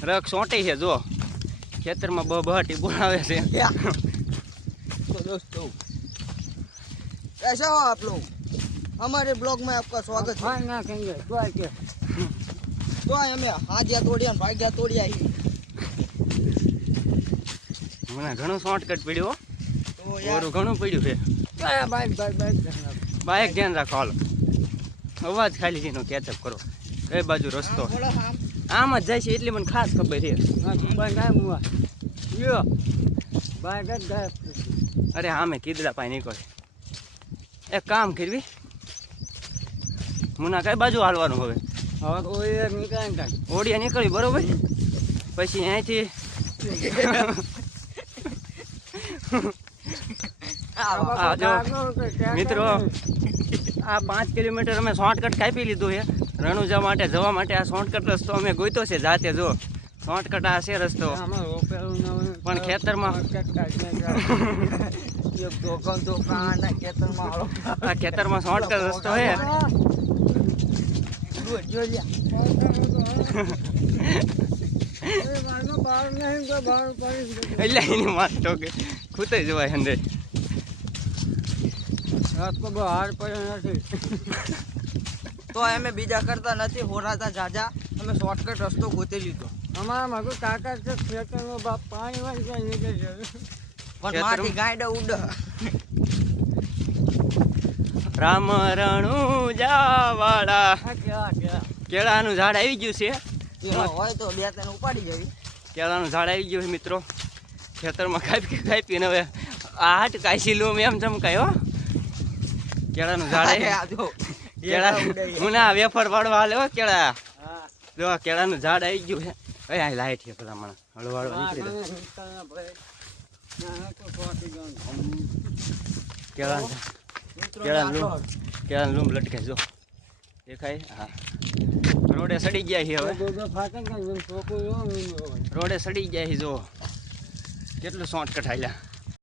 રખ સોંટી છે જો ખેતરમાં બ બહાટી બોલાવે છે तो दोस्तों कैसे हो आप लोग हमारे ब्लॉग में आपका स्वागत है ફાન નાખેંગે જોઈ કે तो आए हमें हाजिया तोड़िया भाग्या तोड़िया ही મને ઘણું શોર્ટકટ પડ્યું હો. तो यार ઓરું ઘણું પડ્યું છે કયા બાઈક બાઈક બાઈક બાઇક ધ્યાન રાખો હાલો અવાજ ખાલી એનો કેચઅપ કરો કઈ બાજુ રસ્તો हाँ, बोला हम આમ જ જાય છે એટલી મને ખાસ ખબર છે. અરે હા મેં કીધડા પાઈ નીકળે. એક કામ કરવી. મુના કઈ બાજુ હાલવાનું હવે? ઓડિયા નીકળી બરોબર? પછી અહીંથી મિત્રો આ પાંચ કિલોમીટર અમે શોર્ટકટ કાપી લીધું છે. રણુજા માટે જવા માટે આ સોંટકટ રસ્તો અમે ગોઈતો છે જાતે જો. સોંટકટ આ છે રસ્તો. પણ ખેતરમાં આ ખેતરમાં સોંટકટ રસ્તો છે. એટલે જવાય અંદર. હાથ પગ નથી. તો અમે બીજા કરતા નથી હોરાતા જાજા. અમે શોર્ટકટ રસ્તો ગોતી લીધો. અમારા મગુ કાકા છે ખેતરનો બાપ પાણી વાળી જાય નીકળે છે પણ માથી ગાયડા ઉડ. રામ રણુજા વાળા આ કેવા કેવા? કેળાનું ઝાડ આવી ગયું છે. હોય તો બે ત્રણ ઉપાડી જવી. કેળાનું ઝાડ આવી ગયું છે મિત્રો. ખેતરમાં કાપી કાપીને હવે આ હાટ કાશી લૂમ એમ જમ કાયો કેળાનું ઝાડ આવી આ જો. કેળા હું ના વેફર વાળવા હાલે હો કેળા. જો કેળાનું ઝાડ આવી ગયું છે એ આ લાઈટ છે પેલા મને હળવાળો નીકળી કેળા આટલો લૂમ કેળાનું લૂમ લટકે જો. દેખાય? હા. રોડે સડી ગયા છે હવે. રોડે સડી ગયા છે જો. કેટલું શોર્ટકટ હાલ્યા.